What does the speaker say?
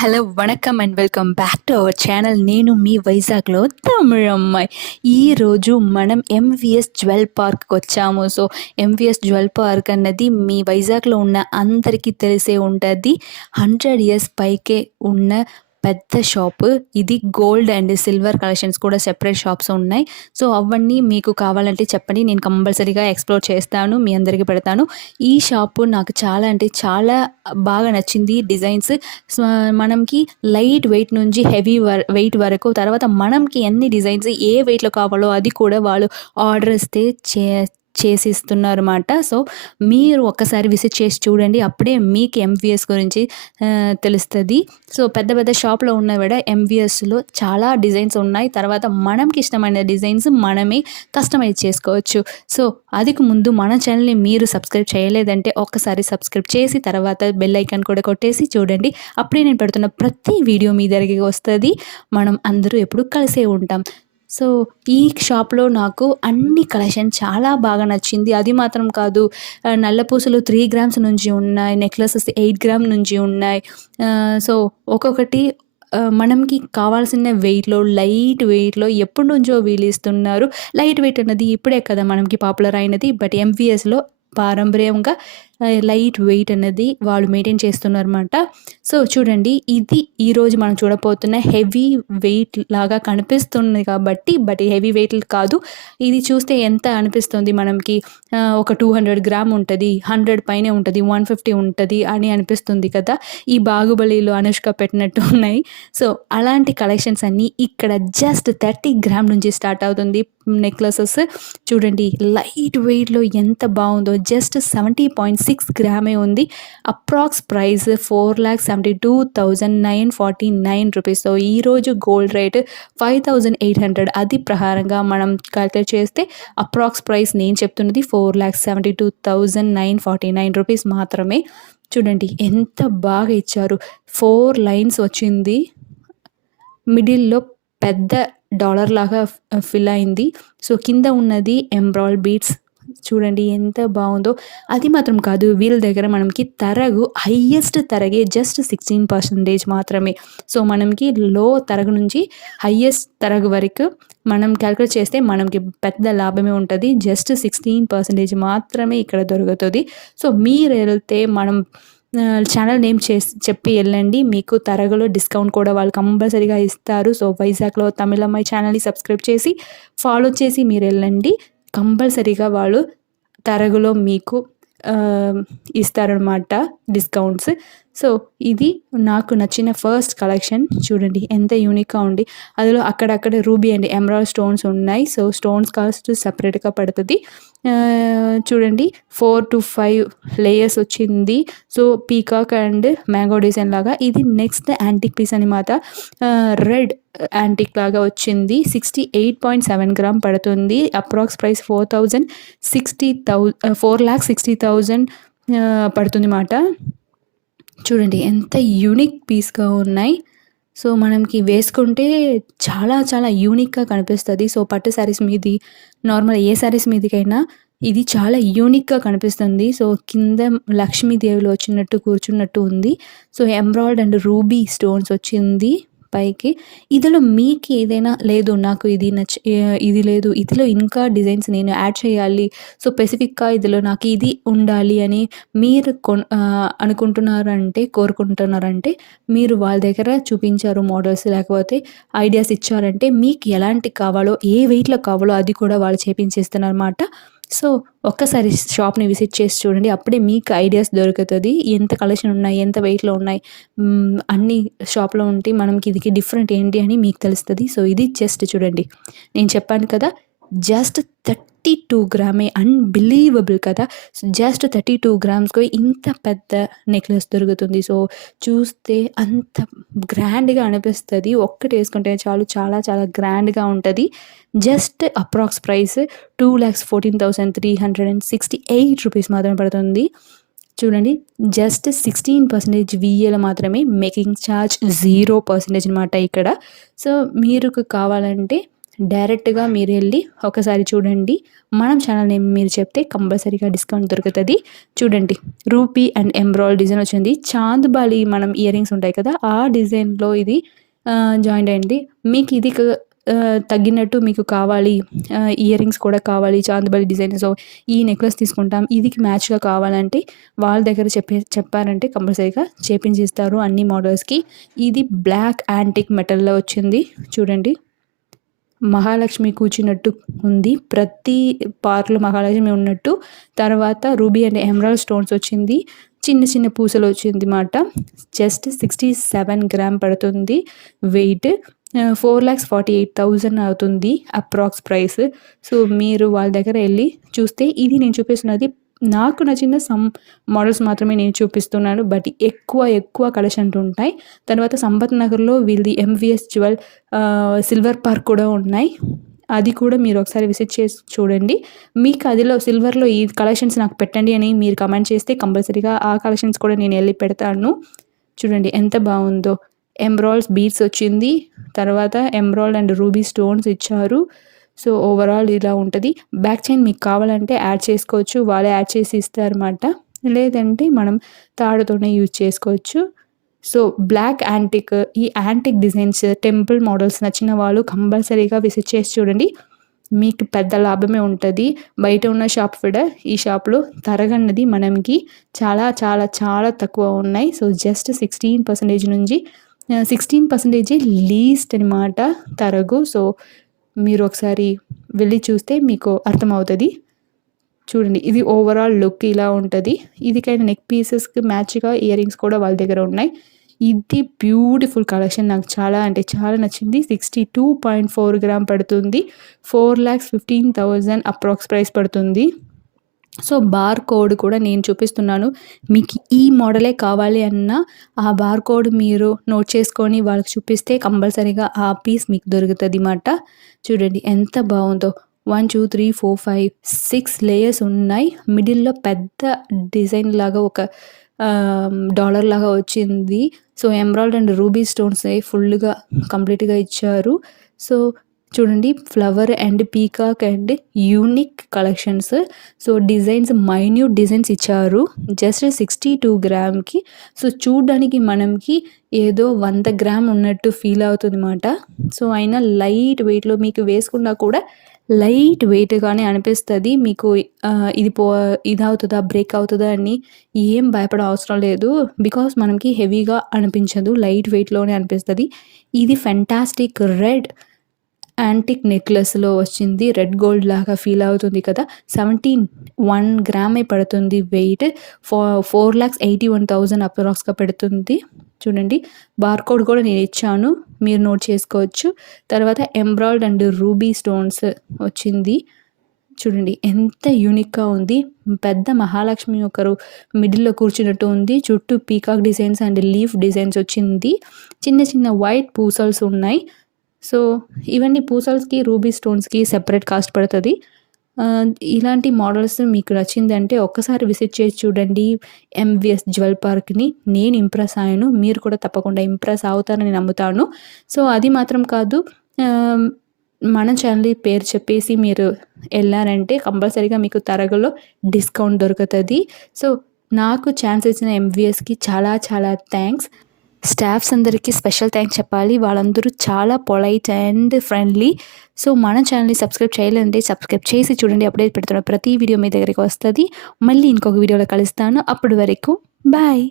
Hello vanakkam and welcome back to our channel. నేను మీ వైజాగ్లో తమిళమ్మాయి. ఈరోజు మనం ఎంవిఎస్ జ్యువెల్ పార్క్కి వచ్చాము. సో ఎంవిఎస్ జ్యువెల్ పార్క్ అన్నది మీ వైజాగ్లో ఉన్న అందరికీ తెలిసే ఉంటుంది. 100 ఇయర్స్ పైకే ఉన్న పెద్ద షాపు ఇది. గోల్డ్ అండ్ సిల్వర్ కలెక్షన్స్ కూడా సెపరేట్ షాప్స్ ఉన్నాయి. సో అవన్నీ మీకు కావాలంటే చెప్పండి, నేను కంపల్సరీగా ఎక్స్ప్లోర్ చేస్తాను, మీ అందరికీ పెడతాను. ఈ షాపు నాకు చాలా అంటే చాలా బాగా నచ్చింది. డిజైన్స్ మనకి లైట్ వెయిట్ నుంచి హెవీ వెయిట్ వరకు, తర్వాత మనకి ఎన్ని డిజైన్స్ ఏ వెయిట్లో కావాలో అది కూడా వాళ్ళు ఆర్డర్ ఇస్తే చేసిస్తున్నారు అన్నమాట. సో మీరు ఒక్కసారి విజిట్ చేసి చూడండి, అప్పుడే మీకు ఎంవిఎస్ గురించి తెలుస్తుంది. సో పెద్ద పెద్ద షాప్లో ఉన్న కూడా ఎంవిఎస్లో చాలా డిజైన్స్ ఉన్నాయి. తర్వాత మనకి ఇష్టమైన డిజైన్స్ మనమే కస్టమైజ్ చేసుకోవచ్చు. సో అదికి ముందు మన ఛానల్ని మీరు సబ్స్క్రైబ్ చేయలేదంటే ఒక్కసారి సబ్స్క్రైబ్ చేసి తర్వాత బెల్ ఐకాన్ కూడా కొట్టేసి చూడండి, అప్పుడే నేను పెడుతున్న ప్రతి వీడియో మీ దగ్గరికి వస్తుంది. మనం అందరూ ఎప్పుడు కలిసే ఉంటాం. సో ఈ షాప్లో నాకు అన్ని కలెక్షన్ చాలా బాగా నచ్చింది. అది మాత్రం కాదు, నల్ల పూసలు 3 గ్రామ్స్ నుంచి ఉన్నాయి, నెక్లెసెస్ 8 గ్రామ్ నుంచి ఉన్నాయి. సో ఒక్కొక్కటి మనకి కావాల్సిన వెయిట్లో, లైట్ వెయిట్లో ఎప్పటి నుంచో వీళ్ళు ఇస్తున్నారు. లైట్ వెయిట్ అన్నది ఇప్పుడే కదా మనకి పాపులర్ అయినది, బట్ ఎంవిఎస్లో పారంపర్యంగా లైట్ వెయిట్ అనేది వాళ్ళు మెయింటైన్ చేస్తున్నారన్నమాట. సో చూడండి, ఇది ఈరోజు మనం చూడబోతున్న హెవీ వెయిట్ లాగా కనిపిస్తుంది కాబట్టి, బట్ హెవీ వెయిట్ కాదు. ఇది చూస్తే ఎంత అనిపిస్తుంది మనకి, ఒక 200 గ్రామ్ ఉంటుంది, 100 పైనే ఉంటుంది, 150 ఉంటుంది అని అనిపిస్తుంది కదా. ఈ బాహుబలిలో అనుష్క పెట్టినట్టు ఉన్నాయి. సో అలాంటి కలెక్షన్స్ అన్నీ ఇక్కడ జస్ట్ 30 గ్రామ్ నుంచి స్టార్ట్ అవుతుంది. నెక్లెసెస్ చూడండి లైట్ వెయిట్లో ఎంత బాగుందో, జస్ట్ 70.6 గ్రామే ఉంది. Approx price 4,72,949 rupees. సో ఈరోజు గోల్డ్ రేట్ 5,800. అది ప్రకారంగా మనం క్యాల్కులేట్ చేస్తే అప్రాక్స్ ప్రైస్ నేను చెప్తున్నది 4,72,949 రూపీస్ మాత్రమే. చూడండి ఎంత బాగా ఇచ్చారు. 4 లైన్స్ వచ్చింది, మిడిల్లో పెద్ద డాలర్ లాగా ఫిల్ అయింది. సో కింద ఉన్నది ఎంబ్రాయిడ్ బీడ్స్. చూడండి ఎంత బాగుందో. అది మాత్రం కాదు, వీళ్ళ దగ్గర మనకి తరగు హయ్యెస్ట్ తరగే జస్ట్ 16% మాత్రమే. సో మనకి లో తరగు నుంచి హయ్యెస్ట్ తరగు వరకు మనం క్యాల్కులేట్ చేస్తే మనకి పెద్ద లాభమే ఉంటుంది. జస్ట్ 16% మాత్రమే ఇక్కడ దొరుకుతుంది. సో మీరు వెళ్తే మనం ఛానల్ నేమ్ చెప్పి వెళ్ళండి, మీకు తరగలో డిస్కౌంట్ కూడా వాళ్ళు కంపల్సరీగా ఇస్తారు. సో వైజాగ్లో తమిళమ్మాయి ఛానల్ని సబ్స్క్రైబ్ చేసి ఫాలో చేసి మీరు వెళ్ళండి, కంపల్సరీగా వాళ్ళు తరగలో మీకు ఇస్తారనమాట డిస్కౌంట్స్. సో ఇది నాకు నచ్చిన ఫస్ట్ కలెక్షన్. చూడండి ఎంత యూనిక్గా ఉంది. అందులో అక్కడక్కడ రూబీ అండ్ ఎమరాల్డ్ స్టోన్స్ ఉన్నాయి. సో స్టోన్స్ కాస్ట్ సపరేట్గా పడుతుంది. చూడండి 4 to 5 లేయర్స్ వచ్చింది. So peacock and mango design లాగా. ఇది నెక్స్ట్ యాంటిక్ పీస్ అనమాట. రెడ్ యాంటిక్ లాగా వచ్చింది. 68.7 గ్రామ్ పడుతుంది. అప్రాక్స్ ప్రైస్ 4,60,000 పడుతుంది మాట. చూడండి ఎంత యూనిక్ పీస్గా ఉన్నాయి. సో మనకి వేసుకుంటే చాలా చాలా యూనిక్గా కనిపిస్తుంది. సో పట్టు శారీస్ మీది, నార్మల్ ఏ శారీస్ మీదకైనా ఇది చాలా యూనిక్గా కనిపిస్తుంది. సో కింద లక్ష్మీదేవిలో వచ్చినట్టు కూర్చున్నట్టు ఉంది. సో ఎంబ్రాయిడ్ అండ్ రూబీ స్టోన్స్ వచ్చింది పైకి. ఇందులో మీకు ఏదైనా లేదు, నాకు ఇది లేదు, ఇదిలో ఇంకా డిజైన్స్ నేను యాడ్ చేయాలి, సో స్పెసిఫిక్గా ఇదిలో నాకు ఇది ఉండాలి అని మీరు కోరుకుంటున్నారంటే మీరు వాళ్ళ దగ్గర చూపించారు మోడల్స్, లేకపోతే ఐడియాస్ ఇచ్చారంటే మీకు ఎలాంటి కావాలో, ఏ వెయిట్లో కావాలో అది కూడా వాళ్ళు చేపించేస్తున్నారు అన్నమాట. సో ఒక్కసారి షాప్ని విజిట్ చేసి చూడండి, అప్పుడే మీకు ఐడియాస్ దొరుకుతుంది. ఎంత కలెక్షన్ ఉన్నాయి, ఎంత వెయిట్లో ఉన్నాయి, అన్ని షాప్లో ఉంటే మనకి ఇది డిఫరెంట్ ఏంటి అని మీకు తెలుస్తుంది. సో ఇది జస్ట్ చూడండి, నేను చెప్పాను కదా జస్ట్ 32 గ్రామే. అన్బిలీవబుల్ కదా. జస్ట్ 32 గ్రామ్స్కి ఇంత పెద్ద నెక్లెస్ దొరుకుతుంది. సో చూస్తే అంత గ్రాండ్గా అనిపిస్తుంది. ఒక్కటి వేసుకుంటే చాలు, చాలా చాలా గ్రాండ్గా ఉంటుంది. జస్ట్ అప్రాక్స్ ప్రైస్ 2,14,368 రూపీస్ మాత్రమే పడుతుంది. చూడండి జస్ట్ 16% విఏలో మాత్రమే, మేకింగ్ ఛార్జ్ 0% అనమాట ఇక్కడ. సో మీరు కావాలంటే డైరెక్ట్గా మీరు వెళ్ళి ఒకసారి చూడండి. మనం ఛానల్ నేమ్ మీరు చెప్తే కంపల్సరీగా డిస్కౌంట్ దొరుకుతుంది. చూడండి, రూపీ అండ్ ఎంబ్రాయిడ్ డిజైన్ వచ్చింది. చాంద్ బాలి మనం ఇయర్ రింగ్స్ ఉంటాయి కదా, ఆ డిజైన్లో ఇది జాయింట్ అయింది. మీకు ఇది తగ్గినట్టు మీకు కావాలి, ఇయర్ రింగ్స్ కూడా కావాలి చాందబాలి డిజైన్, సో ఈ నెక్లెస్ తీసుకుంటాం, ఇదికి మ్యాచ్గా కావాలంటే వాళ్ళ దగ్గర చెప్పారంటే కంపల్సరీగా చేపించిస్తారు అన్ని మోడల్స్కి. ఇది బ్లాక్ యాంటిక్ మెటల్లో వచ్చింది. చూడండి, మహాలక్ష్మి కూర్చున్నట్టు ఉంది, ప్రతి పార్క్లో మహాలక్ష్మి ఉన్నట్టు. తర్వాత రూబీ అండ్ ఎమరాల్డ్ స్టోన్స్ వచ్చింది, చిన్న చిన్న పూసలు వచ్చింది మాట. జస్ట్ 67 గ్రామ్ పడుతుంది వెయిట్. 4,48,000 అవుతుంది అప్రాక్స్ ప్రైస్. సో మీరు వాళ్ళ దగ్గర వెళ్ళి చూస్తే, ఇది నేను చూపిస్తున్నది నాకు నచ్చిన సమ్ మోడల్స్ మాత్రమే నేను చూపిస్తున్నాను, బట్ ఎక్కువ కలెక్షన్ ఉంటాయి. తర్వాత సంపత్ నగర్లో వీళ్ళది ఎంవిఎస్ జ్యువెల్ సిల్వర్ పార్క్ కూడా ఉన్నాయి, అది కూడా మీరు ఒకసారి విజిట్ చేసి చూడండి. మీకు అదిలో సిల్వర్లో ఈ కలెక్షన్స్ నాకు పెట్టండి అని మీరు కమెంట్ చేస్తే కంపల్సరీగా ఆ కలెక్షన్స్ కూడా నేను వెళ్ళి పెడతాను. చూడండి ఎంత బాగుందో, ఎంబ్రాయిడ్స్ బీడ్స్ వచ్చింది, తర్వాత ఎంబ్రాయిడ్ అండ్ రూబీ స్టోన్స్ ఇచ్చారు. సో ఓవరాల్ ఇలా ఉంటుంది. బ్యాక్ చైన్ మీకు కావాలంటే యాడ్ చేసుకోవచ్చు, వాళ్ళే యాడ్ చేసి ఇస్తారన్నమాట. లేదంటే మనం తాడుతోనే యూజ్ చేసుకోవచ్చు. సో బ్లాక్ యాంటిక్, ఈ యాంటిక్ డిజైన్స్ టెంపుల్ మోడల్స్ నచ్చిన వాళ్ళు కంపల్సరీగా విజిట్ చేసి చూడండి, మీకు పెద్ద లాభమే ఉంటుంది. బయట ఉన్న షాప్ కూడా ఈ షాప్లో తరగన్నది మనకి చాలా చాలా చాలా తక్కువ ఉన్నాయి. సో జస్ట్ 16% నుంచి 16% లీస్ట్ అనమాట తరగు. సో మీరు ఒకసారి వెళ్ళి చూస్తే మీకు అర్థమవుతుంది. చూడండి, ఇది ఓవరాల్ లుక్ ఇలా ఉంటుంది. ఇదికైనా నెక్ పీసెస్కి మ్యాచ్గా ఇయర్ రింగ్స్ కూడా వాళ్ళ దగ్గర ఉన్నాయి. ఇది బ్యూటిఫుల్ కలెక్షన్, నాకు చాలా అంటే చాలా నచ్చింది. 62.4 గ్రామ్ పడుతుంది, 4,15,000 అప్రాక్స్ ప్రైస్ పడుతుంది. సో బార్ కోడ్ కూడా నేను చూపిస్తున్నాను, మీకు ఈ మోడలే కావాలి అన్న ఆ బార్ కోడ్ మీరు నోట్ చేసుకొని వాళ్ళకి చూపిస్తే కంపల్సరీగా ఆ పీస్ మీకు దొరుకుతుంది అన్నమాట. చూడండి ఎంత బాగుందో, 1 2 3 4 5 6 లేయర్స్ ఉన్నాయి. మిడిల్లో పెద్ద డిజైన్ లాగా ఒక డాలర్ లాగా వచ్చింది. So emerald and ruby stones ఫుల్గా కంప్లీట్గా ఇచ్చారు. సో చూడండి, flower and peacock and unique collections. So designs minute designs ఇచ్చారు జస్ట్ 62 గ్రామ్కి. సో చూడడానికి మనకి ఏదో 100 గ్రామ్ ఉన్నట్టు ఫీల్ అవుతుంది అన్నమాట. సో అయినా లైట్ వెయిట్లో మీకు వేసుకున్నా కూడా లైట్ వెయిట్గానే అనిపిస్తుంది. మీకు ఇది అవుతుందా బ్రేక్ అవుతుందా అని ఏం భయపడే అవసరం లేదు, బికాస్ మనకి హెవీగా అనిపించదు, లైట్ వెయిట్లోనే అనిపిస్తుంది. ఇది ఫెంటాస్టిక్ రెడ్ యాంటిక్ నెక్లెస్లో వచ్చింది, రెడ్ గోల్డ్ లాగా ఫీల్ అవుతుంది కదా. 1 గ్రామే పడుతుంది వెయిట్, 4,81,000 అప్రాక్స్గా పెడుతుంది. చూడండి, బార్కోడ్ కూడా నేను ఇచ్చాను, మీరు నోట్ చేసుకోవచ్చు. తర్వాత ఎంబ్రాయిడ్ అండ్ రూబీ స్టోన్స్ వచ్చింది. చూడండి ఎంత యూనిక్గా ఉంది, పెద్ద మహాలక్ష్మి ఒకరు మిడిల్లో కూర్చున్నట్టు ఉంది, చుట్టూ peacock designs and leaf designs వచ్చింది, చిన్న చిన్న వైట్ పూసల్స్ ఉన్నాయి. సో ఇవన్నీ పూసల్స్కి రూబీ స్టోన్స్కి సెపరేట్ కాస్ట్ పడుతుంది. ఇలాంటి మోడల్స్ మీకు నచ్చిందంటే ఒక్కసారి విజిట్ చేసి చూడండి ఎంవిఎస్ జ్యువెల్ పార్క్ని. నేను ఇంప్రెస్ అయ్యాను, మీరు కూడా తప్పకుండా ఇంప్రెస్ అవుతారని నమ్ముతాను. సో అది మాత్రం కాదు, మన ఛానల్ పేరు చెప్పేసి మీరు వెళ్ళారంటే కంపల్సరీగా మీకు తరగలో డిస్కౌంట్ దొరుకుతుంది. సో నాకు ఛాన్స్ ఇచ్చిన ఎంవిఎస్కి చాలా చాలా థ్యాంక్స్. స్టాఫ్స్ అందరికీ స్పెషల్ థ్యాంక్స్ చెప్పాలి, వాళ్ళందరూ చాలా పొలైట్ అండ్ ఫ్రెండ్లీ. సో మన ఛానల్ని సబ్స్క్రైబ్ చేయాలంటే సబ్స్క్రైబ్ చేసి చూడండి, అప్డేట్ పెడుతున్న ప్రతి వీడియో మీ దగ్గరికి వస్తుంది. మళ్ళీ ఇంకొక వీడియోలో కలుస్తాను, అప్పటి వరకు బాయ్.